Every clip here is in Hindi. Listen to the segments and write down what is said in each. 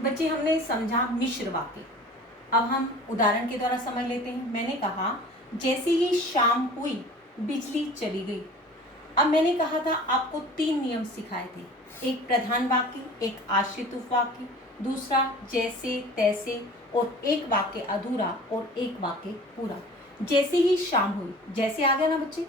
बच्चे हमने समझा मिश्र वाक्य। अब हम उदाहरण के द्वारा समझ लेते हैं। मैंने कहा जैसे ही शाम हुई बिजली चली गई। अब मैंने कहा था आपको 3 नियम सिखाए थे, एक प्रधान वाक्य, एक आश्रित उपवाक्य, दूसरा जैसे तैसे, और एक वाक्य अधूरा और एक वाक्य पूरा। जैसे ही शाम हुई, जैसे आ गया ना बच्चे।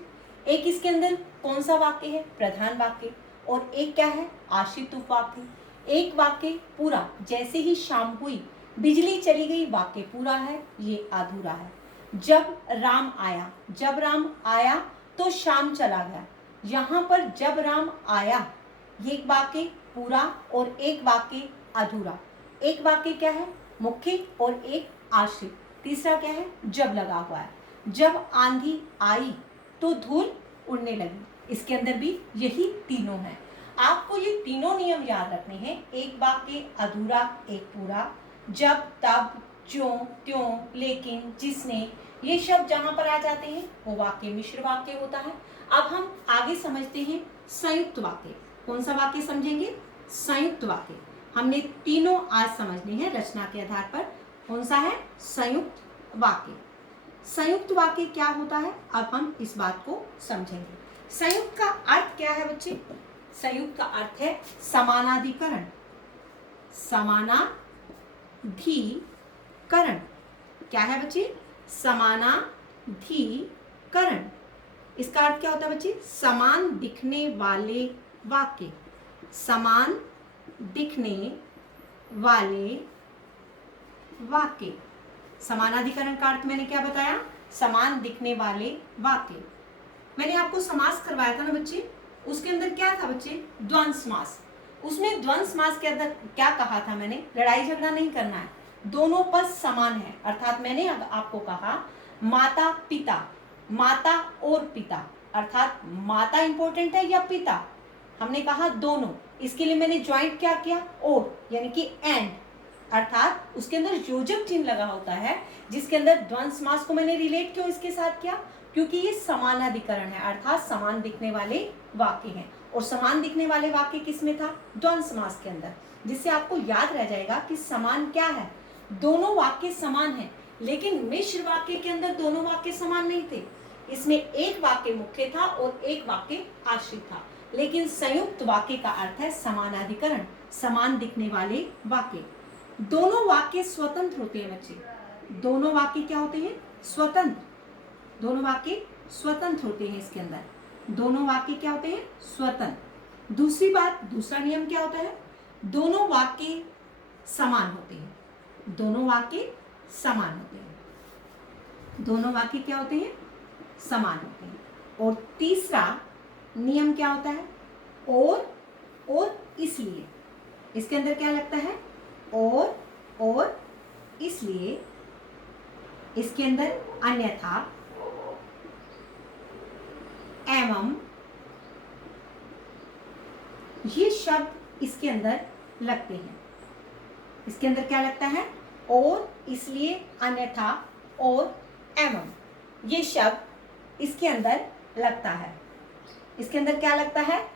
एक इसके अंदर कौन सा वाक्य है? प्रधान वाक्य। और एक क्या है? आश्रित उपवाक्य। एक वाक्य पूरा, जैसे ही शाम हुई बिजली चली गई, वाक्य पूरा है, ये अधूरा है। जब राम आया, जब राम आया तो शाम चला गया। यहाँ पर जब राम आया, ये एक वाक्य पूरा और एक वाक्य अधूरा। एक वाक्य क्या है? मुख्य और एक आश्रित। तीसरा क्या है? जब लगा हुआ है। जब आंधी आई तो धूल उड़ने लगी। इसके अंदर भी यही तीनों हैं। आपको ये तीनों नियम याद रखने हैं। एक वाक्य अधूरा, एक पूरा, जब, तब, ज्यों, त्यों, लेकिन, जिसने, ये शब्द जहां पर आ जाते हैं वो वाक्य मिश्र वाक्य होता है। अब हम आगे समझते हैं संयुक्त वाक्य। कौन सा वाक्य समझेंगे? संयुक्त वाक्य। हमने तीनों आज समझने हैं रचना के आधार पर। कौन सा है? संयुक्त वाक्य। संयुक्त वाक्य क्या होता है, अब हम इस बात को समझेंगे। संयुक्त का अर्थ क्या है बच्चे? संयुक्त का अर्थ है समानाधिकरण। समानाधिकरण क्या है बच्चे? समानाधिकरण। इसका अर्थ क्या होता है बच्चे? समान दिखने वाले वाक्य। समान दिखने वाले वाक्य। समानाधिकरण का अर्थ मैंने क्या बताया? समान दिखने वाले वाक्य। मैंने आपको समास करवाया था ना बच्चे, उसके अंदर क्या था बच्चे? द्वंद्व समास। उसमें द्वंद्व समास के अंदर क्या कहा था मैंने? लड़ाई झगड़ा नहीं करना है, दोनों पद समान है। अर्थात मैंने आपको कहा माता पिता, माता और पिता, अर्थात माता इंपॉर्टेंट है या पिता? हमने कहा दोनों। इसके लिए मैंने ज्वाइंट क्या किया? और, यानी कि एंड, अर्थात उसके अंदर योजक चिन्ह लगा होता है, जिसके अंदर द्वंद्व समास को मैंने रिलेट क्यों इसके साथ किया? क्योंकि ये समानाधिकरण है, अर्थात समान दिखने वाले वाक्य हैं। और समान दिखने वाले वाक्य किसमें था? द्वंद्व समास के अंदर। जिससे आपको याद रह जाएगा कि समान क्या है, दोनों वाक्य समान हैं। लेकिन मिश्र वाक्य के अंदर दोनों वाक्य समान नहीं थे। इसमें एक वाक्य मुख्य था और एक वाक्य आश्रित था। लेकिन संयुक्त वाक्य का अर्थ है समानाधिकरण, समान दिखने वाले वाक्य। दोनों वाक्य स्वतंत्र होते हैं बच्चे। दोनों वाक्य क्या होते हैं? स्वतंत्र। दोनों वाक्य स्वतंत्र होते हैं। इसके अंदर दोनों वाक्य क्या होते हैं? स्वतंत्र। दूसरी बात, दूसरा नियम क्या होता है? दोनों वाक्य समान होते हैं। दोनों वाक्य समान होते हैं। दोनों वाक्य क्या होते हैं? समान होते हैं। और तीसरा नियम क्या होता है? और इसलिए। इसके अंदर क्या लगता है? और इसलिए। इसके अंदर अन्यथा, एवं, ये शब्द इसके अंदर लगते हैं। इसके अंदर क्या लगता है? और, इसलिए, अन्यथा और एवं, ये शब्द इसके अंदर लगता है। इसके अंदर क्या लगता है?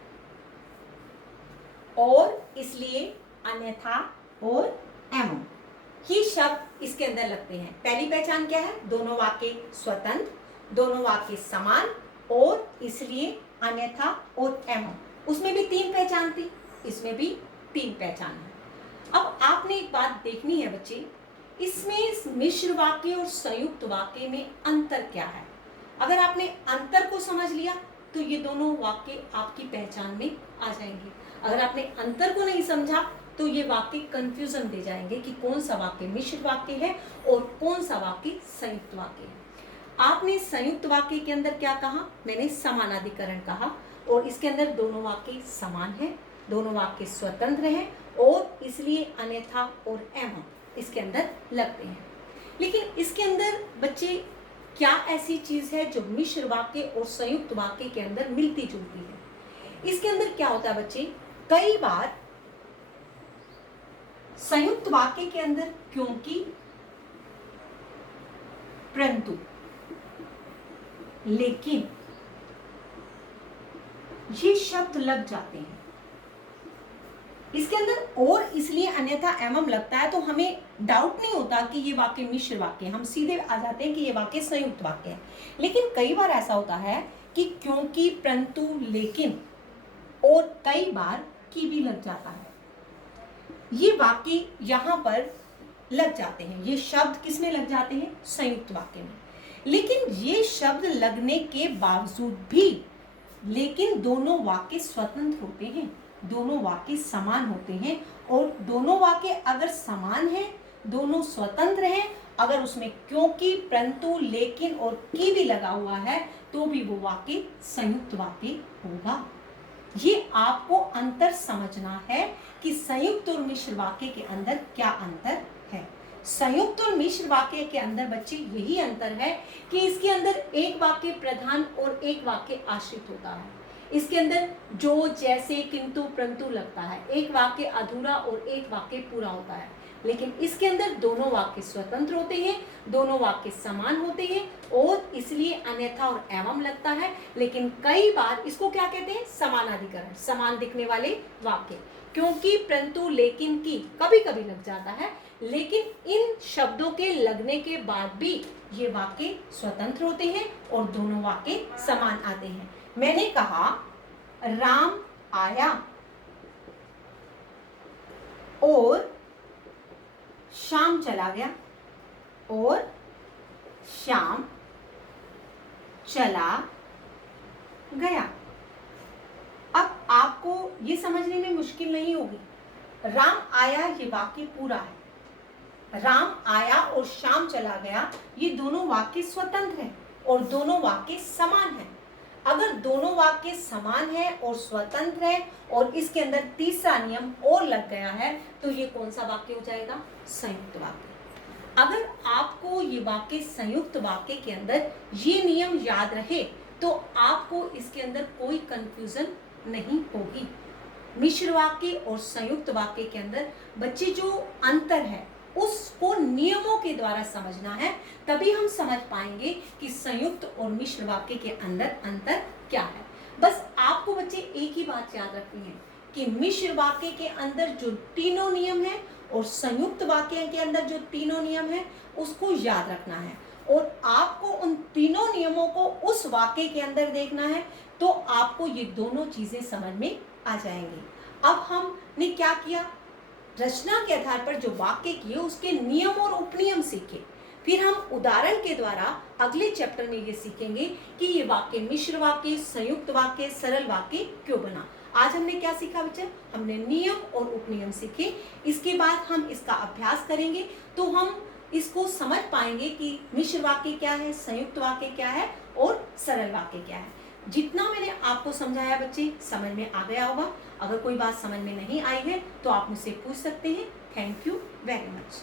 और, इसलिए, अन्यथा और एवं, ये शब्द इसके अंदर लगते हैं। पहली पहचान क्या है? दोनों वाक्य स्वतंत्र, दोनों वाक्य समान, और, इसलिए, अन्यथा और एवं। उसमें भी 3 पहचान थी, इसमें भी 3 पहचान है। अब आपने एक बात देखनी है बच्चे, इसमें मिश्र वाक्य और संयुक्त वाक्य में अंतर क्या है। अगर आपने अंतर को समझ लिया तो ये दोनों वाक्य आपकी पहचान में आ जाएंगे। अगर आपने अंतर को नहीं समझा तो ये वाक्य कंफ्यूजन दे जाएंगे कि कौन सा वाक्य मिश्र वाक्य है और कौन सा वाक्य संयुक्त वाक्य है। आपने संयुक्त वाक्य के अंदर क्या कहा? मैंने समानाधिकरण कहा। और इसके अंदर दोनों वाक्य समान है, दोनों वाक्य स्वतंत्र हैं, और इसलिए, अन्यथा और एवं इसके अंदर लगते हैं। लेकिन इसके अंदर बच्चे क्या ऐसी चीज है जो मिश्र वाक्य और संयुक्त वाक्य के अंदर मिलती जुलती है? इसके अंदर क्या होता है बच्चे, कई बार संयुक्त वाक्य के अंदर क्योंकि, परंतु, लेकिन ये शब्द लग जाते हैं। इसके अंदर और इसलिए अन्यथा एवं लगता है तो हमें डाउट नहीं होता कि ये वाक्य मिश्र वाक्य है, हम सीधे आ जाते हैं कि ये वाक्य संयुक्त वाक्य है। लेकिन कई बार ऐसा होता है कि क्योंकि, परंतु, लेकिन और कई बार की भी लग जाता है। ये वाक्य यहां पर लग जाते हैं, ये शब्द किसमें लग जाते हैं? संयुक्त वाक्य में। लेकिन ये शब्द लगने के बावजूद भी लेकिन दोनों वाक्य स्वतंत्र होते हैं, दोनों वाक्य समान होते हैं। और दोनों वाक्य अगर समान हैं, दोनों स्वतंत्र हैं, अगर उसमें क्योंकि, परंतु, लेकिन और की भी लगा हुआ है तो भी वो वाक्य संयुक्त वाक्य होगा। ये आपको अंतर समझना है कि संयुक्त और मिश्र वाक्य के अंदर क्या अंतर है। संयुक्त और मिश्र वाक्य के अंदर बच्चे यही अंतर है कि इसके अंदर एक वाक्य प्रधान और एक वाक्य आश्रित होता है। इसके अंदर जो, जैसे, किंतु, परंतु लगता है। एक वाक्य अधूरा और एक वाक्य पूरा होता है। लेकिन इसके अंदर दोनों वाक्य स्वतंत्र होते हैं, दोनों वाक्य समान होते हैं और इसलिए अन्यथा और एवं लगता है। लेकिन कई बार इसको क्या कहते हैं? समानाधिकरण, समान दिखने वाले वाक्य। क्योंकि, परंतु, लेकिन, की कभी कभी लग जाता है, लेकिन इन शब्दों के लगने के बाद भी ये वाक्य स्वतंत्र होते हैं और दोनों वाक्य समान आते हैं। मैंने कहा राम आया और शाम चला गया, और शाम चला गया। अब आपको ये समझने में मुश्किल नहीं होगी, राम आया ये वाक्य पूरा है, राम आया और शाम चला गया ये दोनों वाक्य स्वतंत्र हैं और दोनों वाक्य समान हैं। अगर दोनों वाक्य समान है और स्वतंत्र है और इसके अंदर तीसरा नियम और लग गया है तो ये कौन सा वाक्य हो जाएगा? संयुक्त वाक्य। अगर आपको ये वाक्य संयुक्त वाक्य के अंदर ये नियम याद रहे तो आपको इसके अंदर कोई कंफ्यूजन नहीं होगी। मिश्र वाक्य और संयुक्त वाक्य के अंदर बच्चे जो अंतर है उसको नियमों के द्वारा समझना है, तभी हम समझ पाएंगे कि संयुक्त और मिश्र वाक्य के अंदर अंतर क्या है। बस आपको बच्चे एक ही बात याद रखनी है कि मिश्र वाक्य के अंदर जो तीनों नियम है और संयुक्त वाक्य के अंदर जो तीनों नियम है उसको याद रखना है और आपको उन तीनों नियमों को उस वाक्य के अंदर देखना है तो आपको ये दोनों चीजें समझ में आ जाएंगी। अब हमने क्या किया? रचना के आधार पर जो वाक्य किए उसके नियम और उपनियम सीखे। फिर हम उदाहरण के द्वारा अगले चैप्टर में ये सीखेंगे कि ये वाक्य मिश्र वाक्य, संयुक्त वाक्य, सरल वाक्य क्यों बना। आज हमने क्या सीखा बच्चे? हमने नियम और उपनियम सीखे। इसके बाद हम इसका अभ्यास करेंगे तो हम इसको समझ पाएंगे कि मिश्र वाक्य क्या है, संयुक्त वाक्य क्या है और सरल वाक्य क्या है। जितना मैंने आपको समझाया बच्चे समझ में आ गया होगा। अगर कोई बात समझ में नहीं आई है तो आप मुझसे पूछ सकते हैं। Thank you very much.